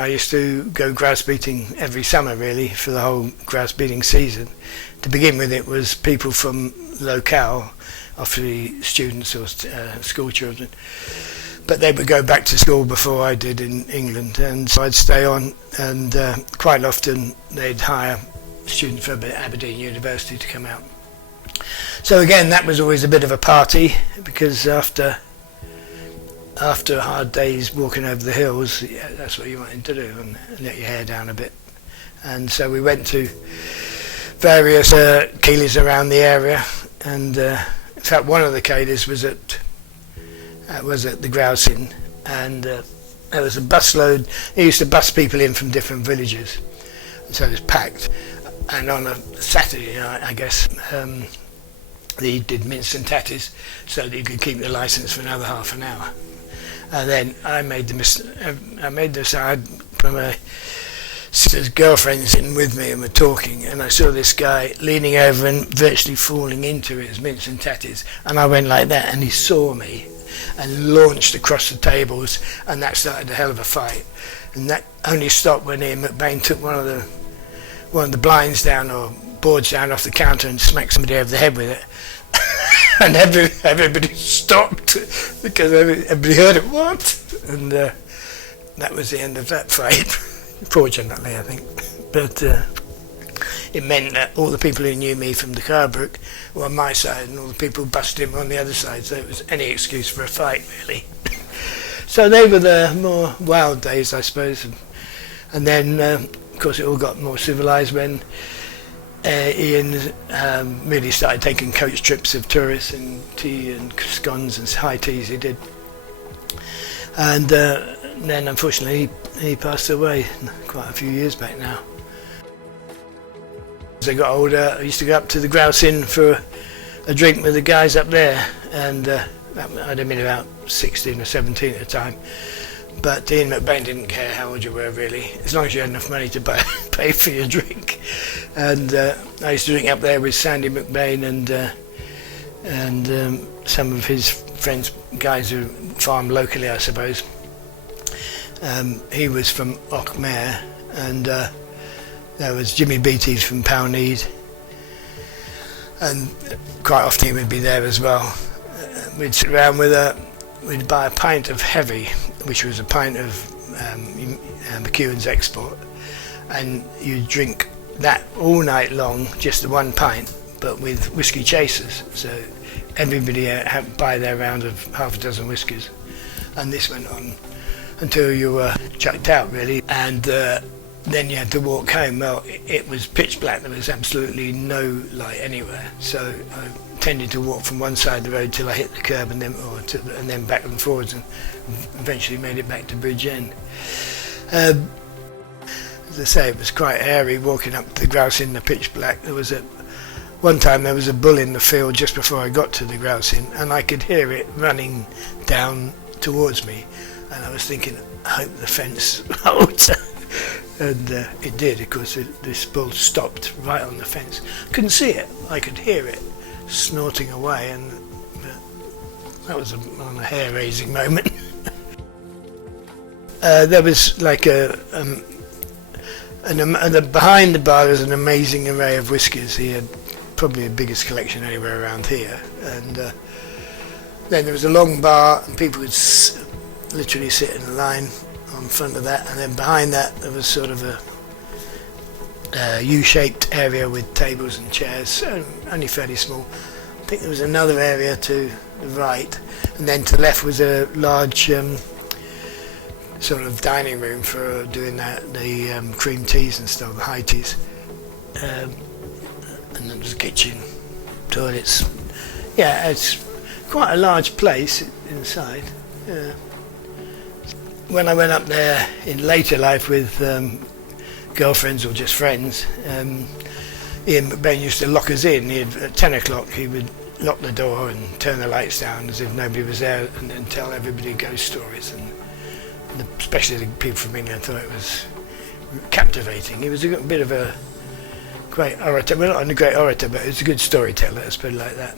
I used to go grouse beating every summer, really, for the whole grouse beating season. To begin with, it was people from locale, often students or school children, but they would go back to school before I did in England, and so I'd stay on, and quite often they'd hire students from Aberdeen University to come out. So again, that was always a bit of a party, because after a hard day's walking over the hills, that's what you wanted to do, and let your hair down a bit. And so we went to various ceilidhs around the area, and in fact one of the ceilidhs was at the Grouse Inn, and there was a busload. They used to bus people in from different villages, and so it was packed. And on a Saturday night, I guess, they did mince and tatties so that you could keep the licence for another half an hour. And then I made the side from my sister's girlfriends in with me, and were talking, and I saw this guy leaning over and virtually falling into his mince and tatties, and I went like that, and he saw me and launched across the tables, and that started a hell of a fight. And that only stopped when Ian McBain took one of the blinds down, or boards down, off the counter and smacked somebody over the head with it. And everybody stopped, because everybody heard it, what? And that was the end of that fight, fortunately, I think. But it meant that all the people who knew me from the Cabrach were on my side, and all the people who busted him on the other side, so it was any excuse for a fight, really. So they were the more wild days, I suppose. And then, of course, it all got more civilised when Ian really started taking coach trips of tourists, and tea and scones and high teas he did. And then unfortunately he passed away quite a few years back now. As I got older, I used to go up to the Grouse Inn for a drink with the guys up there, and I'd have been about 16 or 17 at the time. But Ian McBain didn't care how old you were, really, as long as you had enough money to pay for your drink. And I used to drink up there with Sandy McBain and some of his friends, guys who farm locally, I suppose. He was from Auchmere, and there was Jimmy Beatties from Pownede, and quite often he would be there as well. We'd sit around we'd buy a pint of heavy, which was a pint of McEwan's Export, and you'd drink that all night long, just the one pint, but with whiskey chasers. So everybody had buy their round of half a dozen whiskies, and this went on until you were chucked out, really. And then you had to walk home. Well, it was pitch black. There was absolutely no light anywhere, so I tended to walk from one side of the road till I hit the curb, and then back and forwards, and eventually made it back to Bridge End. As I say, it was quite hairy walking up to the Grouse Inn in the pitch black. One time there was a bull in the field just before I got to the Grouse Inn, and I could hear it running down towards me, and I was thinking, I hope the fence holds. And it did. Of course, this bull stopped right on the fence. Couldn't see it, I could hear it snorting away, and that was a hair-raising moment. There was like behind the bar was an amazing array of whiskies. He had probably the biggest collection anywhere around here, and then there was a long bar, and people would literally sit in a line on front of that, and then behind that there was sort of a U-shaped area with tables and chairs, only fairly small. I think there was another area to the right, and then to the left was a large sort of dining room for doing the cream teas and stuff, the high teas. And then there's a kitchen, toilets. Yeah, it's quite a large place inside. When I went up there in later life with girlfriends or just friends, Ian McBain used to lock us in. At 10 o'clock he would lock the door and turn the lights down as if nobody was there, and then tell everybody ghost stories, and especially the people from England thought it was captivating. He was a bit of a great orator, well, not a great orator, but he was a good storyteller, let's put it like that.